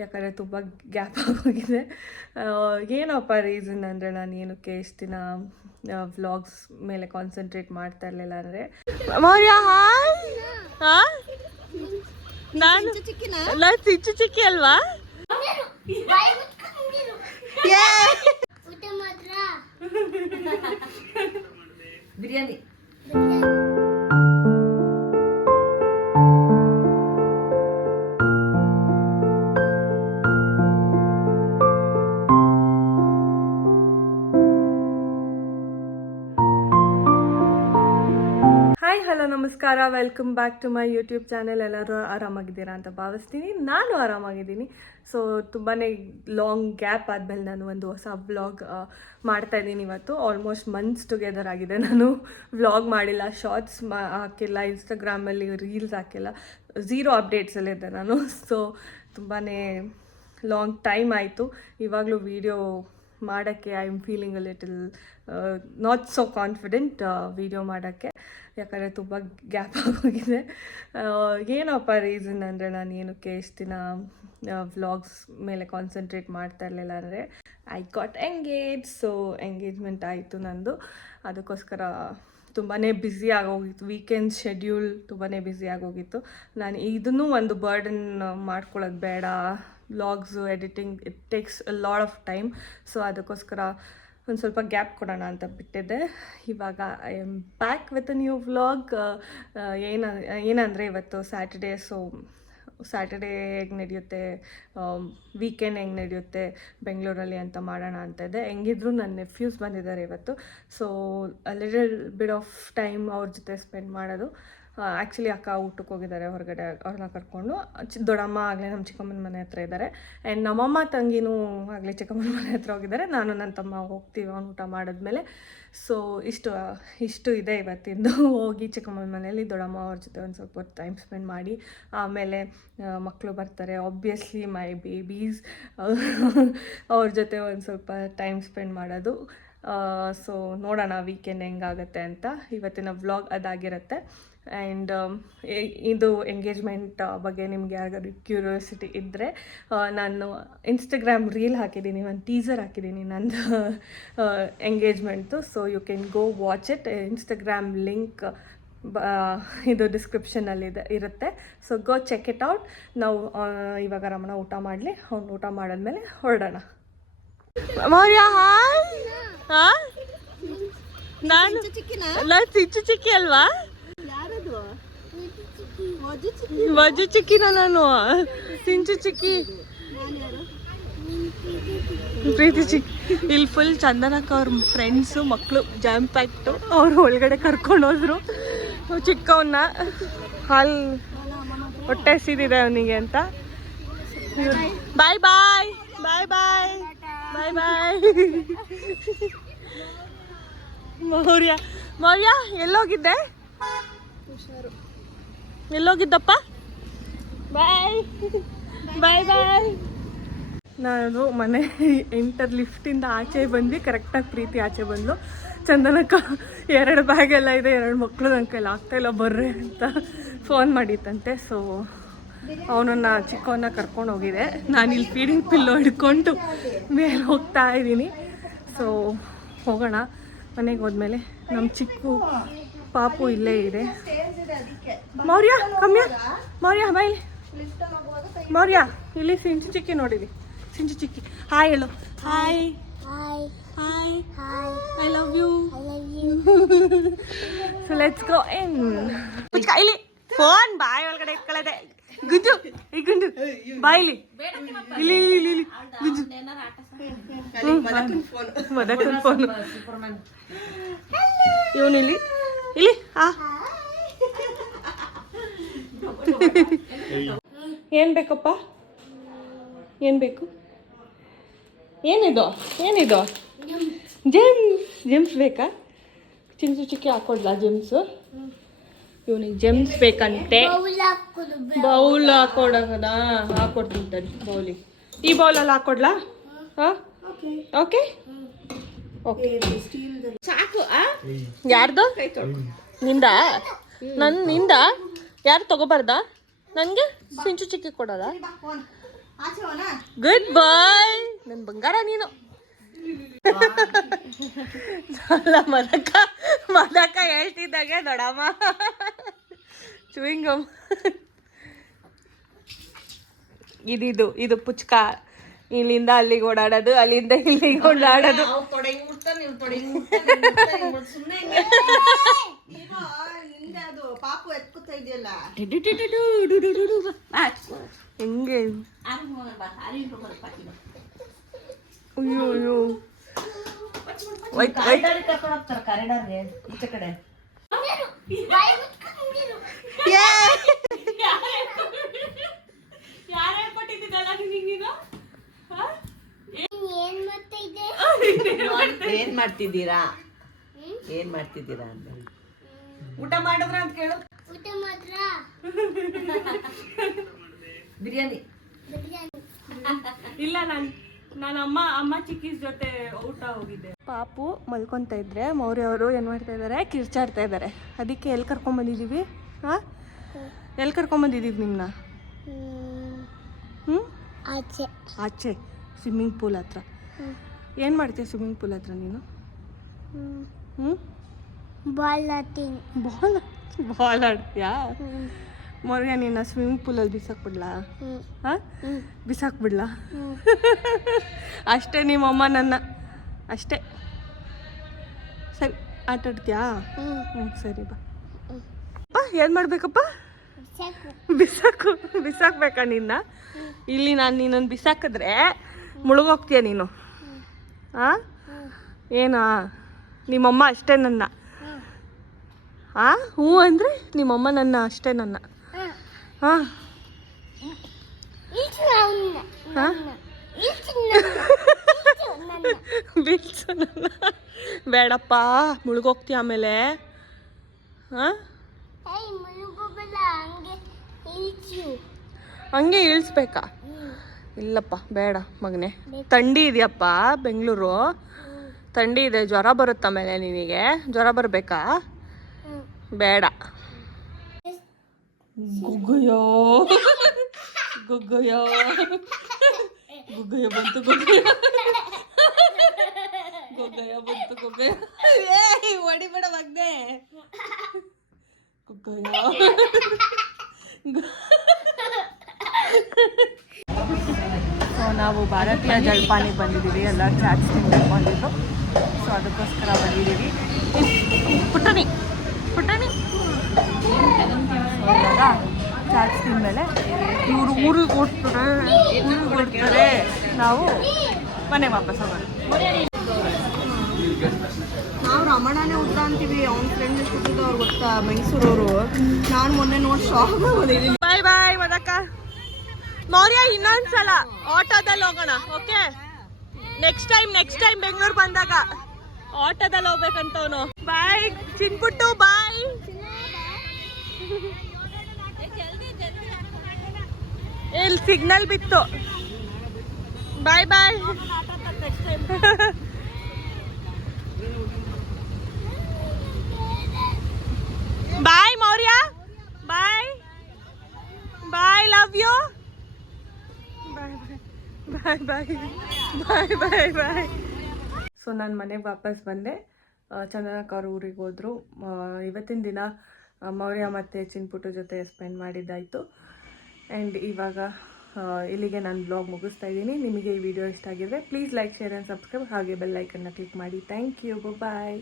ಯಾಕಂದರೆ ತುಂಬ ಗ್ಯಾಪ್ ಆಗೋಗಿದೆ. ಏನಪ್ಪ ರೀಸನ್ ಅಂದರೆ ನಾನು ಏನಕ್ಕೆ ಇಷ್ಟು ದಿನ ವ್ಲಾಗ್ಸ್ ಮೇಲೆ ಕಾನ್ಸಂಟ್ರೇಟ್ ಮಾಡ್ತಾ ಇರಲಿಲ್ಲ ಅಂದರೆ ನಾನು ಚಿಚ್ಚು ಚಿಕ್ಕಿ ಅಲ್ವಾ? ಬಿರಿಯಾನಿ ಹಾಯ್ ಹಲೋ ನಮಸ್ಕಾರ, welcome back to my YouTube channel. ಎಲ್ಲರೂ ಆರಾಮಾಗಿದ್ದೀರಾ ಅಂತ ಭಾವಿಸ್ತೀನಿ. ನಾನು ಆರಾಮಾಗಿದ್ದೀನಿ. ಸೊ ತುಂಬಾ ಲಾಂಗ್ ಗ್ಯಾಪ್ ಆದಮೇಲೆ ನಾನು ಒಂದು ಹೊಸ ವ್ಲಾಗ್ ಮಾಡ್ತಾಯಿದ್ದೀನಿ. ಇವತ್ತು ಆಲ್ಮೋಸ್ಟ್ ಮಂತ್ಸ್ ಟುಗೆದರ್ ಆಗಿದೆ ನಾನು ವ್ಲಾಗ್ ಮಾಡಿಲ್ಲ, ಶಾರ್ಟ್ಸ್ ಹಾಕಿಲ್ಲ, ಇನ್ಸ್ಟಾಗ್ರಾಮಲ್ಲಿ ರೀಲ್ಸ್ ಹಾಕಿಲ್ಲ, ಝೀರೋ ಅಪ್ಡೇಟ್ಸಲ್ಲಿದ್ದೆ ನಾನು. ಸೊ ತುಂಬಾ ಲಾಂಗ್ ಟೈಮ್ ಆಯಿತು. ಇವಾಗಲೂ ವೀಡಿಯೋ ಮಾಡೋಕ್ಕೆ I am feeling a little not so confident video ಮಾಡೋಕ್ಕೆ, ಯಾಕಂದರೆ ತುಂಬ ಗ್ಯಾಪ್ ಆಗೋಗಿದೆ. ಏನಪ್ಪ ರೀಸನ್ ಅಂದರೆ ನಾನು ಏನಕ್ಕೆ ಇಷ್ಟು ದಿನ ವ್ಲಾಗ್ಸ್ ಮೇಲೆ ಕಾನ್ಸಂಟ್ರೇಟ್ ಮಾಡ್ತಾ ಇರಲಿಲ್ಲ ಅಂದರೆ I got engage. So engagement ಆಯಿತು ನಂದು. ಅದಕ್ಕೋಸ್ಕರ ತುಂಬಾ ಬ್ಯುಸಿ ಆಗೋಗಿತ್ತು. ವೀಕೆಂಡ್ ಶೆಡ್ಯೂಲ್ ತುಂಬಾ ಬ್ಯುಸಿ ಆಗೋಗಿತ್ತು. ನಾನು ಇದನ್ನೂ ಒಂದು ಬರ್ಡನ್ ಮಾಡ್ಕೊಳ್ಳೋದು ಬೇಡ. Vlogs editing it takes a lot of time. So ಅದಕ್ಕೋಸ್ಕರ ಒಂದು ಸ್ವಲ್ಪ ಗ್ಯಾಪ್ ಕೊಡೋಣ ಅಂತ ಬಿಟ್ಟಿದ್ದೆ. ಇವಾಗ I am back with a new vlog. ಏನಂದರೆ ಇವತ್ತು ಸ್ಯಾಟರ್ಡೇ. ಸೊ ಸ್ಯಾಟರ್ಡೇ ಹೇಗೆ ನಡೆಯುತ್ತೆ, ವೀಕೆಂಡ್ ಹೆಂಗೆ ನಡೆಯುತ್ತೆ ಬೆಂಗಳೂರಲ್ಲಿ ಅಂತ ಮಾಡೋಣ ಅಂತ ಇದೆ. ಹೆಂಗಿದ್ರು ನನ್ನ ನೆಫ್ಯೂಸ್ ಬಂದಿದ್ದಾರೆ ಇವತ್ತು. So little bit of time ಅವ್ರ ಜೊತೆ ಸ್ಪೆಂಡ್ ಮಾಡೋದು. ಆ್ಯಕ್ಚುಲಿ ಅಕ್ಕ ಊಟಕ್ಕೆ ಹೋಗಿದ್ದಾರೆ ಹೊರಗಡೆ, ಅವ್ರನ್ನ ಕರ್ಕೊಂಡು. ದೊಡ್ಡಮ್ಮ ಆಗಲೇ ನಮ್ಮ ಚಿಕ್ಕಮ್ಮನ ಮನೆ ಹತ್ರ ಇದ್ದಾರೆ. ಆ್ಯಂಡ್ ನಮ್ಮಮ್ಮ ತಂಗಿನೂ ಆಗಲೇ ಚಿಕ್ಕಮ್ಮನ ಮನೆ ಹತ್ರ ಹೋಗಿದ್ದಾರೆ. ನಾನು ನನ್ನ ತಮ್ಮ ಹೋಗ್ತೀವಿ ಅವ್ನು ಊಟ ಮಾಡಿದ್ಮೇಲೆ. ಸೊ ಇಷ್ಟು ಇದೆ ಇವತ್ತಿಂದು. ಹೋಗಿ ಚಿಕ್ಕಮ್ಮನ ಮನೆಯಲ್ಲಿ ದೊಡ್ಡಮ್ಮ ಅವ್ರ ಜೊತೆ ಒಂದು ಸ್ವಲ್ಪ ಹೊತ್ತು ಟೈಮ್ ಸ್ಪೆಂಡ್ ಮಾಡಿ, ಆಮೇಲೆ ಮಕ್ಕಳು ಬರ್ತಾರೆ, ಆಬ್ವಿಯಸ್ಲಿ ಮೈ ಬೇಬೀಸ್, ಅವ್ರ ಜೊತೆ ಒಂದು ಸ್ವಲ್ಪ ಟೈಮ್ ಸ್ಪೆಂಡ್ ಮಾಡೋದು. ಸೊ ನೋಡೋಣ ವೀಕೆಂಡ್ ಹೆಂಗಾಗುತ್ತೆ ಅಂತ. ಇವತ್ತಿನ ವ್ಲಾಗ್ ಅದಾಗಿರುತ್ತೆ. ಆ್ಯಂಡ್ ಇದು ಎಂಗೇಜ್ಮೆಂಟ್ ಬಗ್ಗೆ ನಿಮ್ಗೆ ಯಾರಿಗಾದ್ರು ಕ್ಯೂರಿಯಾಸಿಟಿ ಇದ್ದರೆ, ನಾನು ಇನ್ಸ್ಟಾಗ್ರಾಮ್ ರೀಲ್ ಹಾಕಿದ್ದೀನಿ, ಒಂದು ಟೀಸರ್ ಹಾಕಿದ್ದೀನಿ ನಂದು ಎಂಗೇಜ್ಮೆಂಟ್ದು. So you can go watch it. Instagram link ಇದು ಡಿಸ್ಕ್ರಿಪ್ಷನಲ್ಲಿದೆ ಇರುತ್ತೆ. So go check it out. ನಾವು ಇವಾಗ ರಮಣ ಊಟ ಮಾಡಲಿ, ಅವ್ನು ಊಟ ಮಾಡಿದ್ಮೇಲೆ ಹೊರಡೋಣ. ಮೌರ್ಯ ಹಾಯ್. ನಾನು ಚಿಚ್ಚು ಚಿಕ್ಕಿ ಅಲ್ವಾ? ವಜು ಚಿಕ್ಕಿನ ನಾನು, ಸಿಂಚು ಚಿಕ್ಕಿ, ಪ್ರೀತಿ ಚಿಕ್ಕಿ. ಇಲ್ಲಿ ಫುಲ್ ಚಂದನಕ್ಕ ಅವ್ರ ಫ್ರೆಂಡ್ಸು ಮಕ್ಕಳು ಜಾಮ್ ಪ್ಯಾಕ್ಟು, ಅವ್ರು ಒಳಗಡೆ ಕರ್ಕೊಂಡೋದ್ರು ಚಿಕ್ಕವನ್ನ. ಹಾಲು ಹೊಟ್ಟೆ ಹಸಿದಿದೆ ಅವನಿಗೆ ಅಂತ. ಬಾಯ್ ಬಾಯ್ ಬಾಯ್ ಬಾಯ್ ಬಾಯ್ ಬಾಯ್. ಮೌರ್ಯ ಎಲ್ಲೋಗಿದ್ದೆ? ಎಲ್ಲೋಗಿದ್ದಪ್ಪ? ಬಾಯ್ ಬಾಯ್ ಬಾಯ್. ನಾನು ಮನೆ ಎಂಟರ್ ಲಿಫ್ಟಿಂದ ಆಚೆ ಬಂದ್ವಿ. ಕರೆಕ್ಟಾಗಿ ಪ್ರೀತಿ ಆಚೆ ಬಂದಳು. ಚಂದನಕ್ಕ 2 ಬ್ಯಾಗೆಲ್ಲ ಇದೆ, 2 ಮಕ್ಕಳು ನನ್ನ ಕೈಲಿ ಆಗ್ತಾಯಿಲ್ಲ ಬರ್ರೆ ಅಂತ ಫೋನ್ ಮಾಡಿತ್ತಂತೆ. ಸೊ ಅವನನ್ನು ಚಿಕ್ಕವನ್ನ ಕರ್ಕೊಂಡು ಹೋಗಿದೆ. ನಾನು ಇಲ್ಲಿ ಫೀಡಿಂಗ್ ಪಿಲ್ಲೋ ಹಿಡ್ಕೊಂಡು ಮೇಲೆ ಹೋಗ್ತಾ ಇದ್ದೀನಿ. ಸೊ ಹೋಗೋಣ. ಮನೆಗೆ ಹೋದ್ಮೇಲೆ ನಮ್ಮ ಚಿಕ್ಕು ಪಾಪು ಇಲ್ಲೇ ಇದೆ. ಮೌರ್ಯ ಕಮ್ಯ, ಮೌರ್ಯ ಬಾಯ್ಲಿ. ಮೌರ್ಯ ಇಲ್ಲಿ ಸಿಂಚು ಚಿಕ್ಕಿ ನೋಡಿರಿ, ಸಿಂಚು ಚಿಕ್ಕಿ. ಹಾಯ್ ಹೇಳು. Hi hi I love you. So let's go in. ಇಲ್ಲಿ ಫೋನ್ ಬಾಯ್ ಒಳಗಡೆ ಇಟ್ಕೊಳ್ಳದೆ. ಗುಂಜು ಈ ಗುಂಜು ಬಾಯ್ಲಿ, ಇಲ್ಲಿ ಇಲ್ಲಿ ಇಲ್ಲಿ ಗುಂಜು. ಮದಕನ್ ಫೋನ್. ಇವನು ಇಲ್ಲಿ ಇಲ್ಲಿ. ಏನು ಬೇಕಪ್ಪ? ಏನು ಬೇಕು? ಏನಿದು ಏನಿದು? ಜೆಮ್ಸ್ ಬೇಕಾ? ಚಿಂಚು ಚಿಕ್ಕಿ ಹಾಕೊಡ್ಲಾ ಜೆಮ್ಸು? ಇವನಿಗೆ ಜೆಮ್ಸ್ ಬೇಕಂತೆ. ಬೌಲ್ ಹಾಕೊಡೋದಾ? ಹಾಕೊಡ್ತೀನಿ ತಡಿ ಬೌಲಿಗೆ. ಈ ಬೌಲಲ್ಲಿ ಹಾಕೊಡ್ಲಾ? ಹಾಂ ಓಕೆ ಓಕೆ. ಸಾಕು. ಯಾರ್ದು? ನಿಂದ? ನಿಂದ? ಯಾರು ತಗೋಬಾರ್ದಾ? ನನಗೆ ಸಿಂಚು ಚಿಕ್ಕಿ ಕೊಡೋದಾ? ಗುಡ್ ಬಾಯ್ ನನ್ನ ಬಂಗಾರ ನೀನು. ಅಲ್ಲ ಮದಕ ಹೇಳ್ತಿದ್ದಾಗೆ ದೊಡಮ್ಮ ಚೂಯಿಂಗಮ್. ಇದು ಪುಚ್ಕ. ಇಲ್ಲಿಂದ ಅಲ್ಲಿಗೆ ಓಡಾಡೋದು, ಅಲ್ಲಿಂದ ಇಲ್ಲಿಗೆ ಓಡಾಡೋದು. ಹೆಂಗೆ ಅಯ್ಯೋ ಏನ್ ಮಾಡ್ತಿದ್ದೀರಾ ಅಂತ ಊಟ ಮಾಡಿದ್ರ ಅಂತ ಕೇಳು. ಬಿರಿಯಾನಿ ಇಲ್ಲ, ನಾನು ಅಮ್ಮ ಚಿಕ್ಕೀಸ್ ಜೊತೆ ಊಟ ಹೋಗಿದ್ದೆ. ಪಾಪು ಮಲ್ಕೊತಾ ಇದ್ರೆ ಮೌರ್ಯ ಅವರು ಏನು ಮಾಡ್ತಾ ಇದ್ದಾರೆ, ಕಿರ್ಚಾಡ್ತಾ ಇದ್ದಾರೆ. ಅದಕ್ಕೆ ಎಲ್ಲಿ ಕರ್ಕೊಂಬಂದಿದ್ದೀವಿ? ಹಾಂ, ಎಲ್ಲಿ ಕರ್ಕೊಂಬಂದಿದ್ದೀವಿ ನಿಮ್ಮನ್ನ? ಆಚೆ ಸ್ವಿಮ್ಮಿಂಗ್ ಪೂಲ್ ಹತ್ರ. ಏನು ಮಾಡ್ತೀಯ ಸ್ವಿಮ್ಮಿಂಗ್ ಪೂಲ್ ಹತ್ರ ನೀನು? ಬಾಲ್ ಆಡ್ತೀಯಾ? ಮೌರ್ಯ ನೀನು ಸ್ವಿಮ್ಮಿಂಗ್ ಪೂಲಲ್ಲಿ ಬಿಸಾಕ್ಬಿಡ್ಲಾ? ಹಾಂ, ಬಿಸಾಕ್ಬಿಡ್ಲಾ? ಅಷ್ಟೇ ನಿಮ್ಮಮ್ಮ ನನ್ನ ಅಷ್ಟೇ. ಸರಿ, ಆಟ ಆಡ್ತೀಯಾ? ಸರಿ ಬಾ. ಏನು ಮಾಡ್ಬೇಕಪ್ಪ? ಬಿಸಾಕ್ಬೇಕಾ ನಿನ್ನ? ಇಲ್ಲಿ ನಾನು ನೀನೊಂದು ಬಿಸಾಕಿದ್ರೆ ಮುಳುಗೋಗ್ತೀಯ ನೀನು. ಹಾಂ, ಏನಾ ನಿಮ್ಮಮ್ಮ ಅಷ್ಟೇ ನನ್ನ? ಹಾಂ, ಹ್ಞೂ ಅಂದರೆ ನಿಮ್ಮಮ್ಮ ನನ್ನ ಅಷ್ಟೇ ನನ್ನ. ಹಾಂ ಹಾಂ, ಬೀಳ್ಸು ನನ್ನ. ಬೇಡಪ್ಪ, ಮುಳುಗೋಗ್ತೀಯ ಆಮೇಲೆ. ಹಾಂ, ಹಂಗೆ ಇಳಿಸ್ಬೇಕಾ? ಇಲ್ಲಪ್ಪ, ಬೇಡ ಮಗನೇ. ಥಂಡಿ ಇದೆಯಪ್ಪ ಬೆಂಗಳೂರು, ಥಂಡಿ ಇದೆ. ಜ್ವರ ಬರುತ್ತೆ ಆಮೇಲೆ ನಿನಗೆ. ಜ್ವರ ಬರಬೇಕಾ? ಬೇಡ. ಗುಗ್ಗಯ್ಯೋ ಗುಗ್ಗಯ್ಯೋ ಗುಗ್ಗಯ್ಯ ಬಂತು, ಗುಗ್ಗಯ್ಯ ಬಂತು. ಹೊಡಿಬೇಡ ಮಗ್ನೆ. ಗುಗ್ಗಯ್ಯ ಸೊ ನಾವು ಭಾರತೀಯ ಜಲಪಾನಿಗೆ ಬಂದಿದ್ದೀವಿ. ಎಲ್ಲ ಚಾಟ್ಸ್ ತಿನ್ಬೇಕು ಅಂದಿದ್ದು, ಸೊ ಅದಕ್ಕೋಸ್ಕರ ಬಂದಿದ್ದೀವಿ. ಪುಟ್ಟಣಿ ಇವಾಗ ಚಾಟ್ಸ್ ತಿಂದಮೇಲೆ ಇವರು ಊರಿಗೆ ಓಡ್ತಾರೆ, ನಾವು ಮನೆ ವಾಪಸ್ ಹೋಗೋಣ. ನಾವು ರಮಣನೇ ಉದ್ದ ಅಂತೀವಿ. ಅವ್ನ ಫ್ರೆಂಡ್ ಎಷ್ಟು ಅವ್ರು ಗೊತ್ತಾ, ಮೈಸೂರವರು. ನಾನು ಮೊನ್ನೆ ನೋಡಿ ಶಾಕ್ ಆಗೋದಿದ್ದೀನಿ. ಬಾಯ್ ಮದಕ್ಕ. ಮೌರ್ಯ ಇನ್ನೊಂದ್ಸಲ ಆಟೋದಲ್ಲಿ ಹೋಗೋಣ, ಓಕೆ? ನೆಕ್ಸ್ಟ್ ಟೈಮ್ ಬೆಂಗಳೂರು ಬಂದಾಗ ಆಟೋದಲ್ಲಿ ಹೋಗ್ಬೇಕಂತವನು. ಬಾಯ್ ಚಿನ್ಪುಟ್ಟು, ಬಾಯ್. ಇಲ್ಲಿ ಸಿಗ್ನಲ್ ಬಿತ್ತು. Bye. Bye Maurya, bye. Love you. Bye. So ನಾನು ಮನೆಗೆ ವಾಪಸ್ ಬಂದೆ. ಚಂದನಕ್ಕ ಅವ್ರ ಊರಿಗೆ ಹೋದ್ರು. ಇವತ್ತಿನ ದಿನ ಮೌರ್ಯ ಮತ್ತು ಚಿನ್ಪುಟ್ಟು ಜೊತೆ ಸ್ಪೆಂಡ್ ಮಾಡಿದ್ದಾಯಿತು. ಆ್ಯಂಡ್ ಇವಾಗ ಇಲ್ಲಿಗೆ ನಾನು ಬ್ಲಾಗ್ ಮುಗಿಸ್ತಾ ಇದ್ದೀನಿ. ನಿಮಗೆ ಈ ವಿಡಿಯೋ ಇಷ್ಟ ಆಗಿದ್ರೆ please like, share and subscribe, ಹಾಗೆ ಬೆಲ್ ಐಕನ್ನ ಕ್ಲಿಕ್ ಮಾಡಿ. Thank you, bye.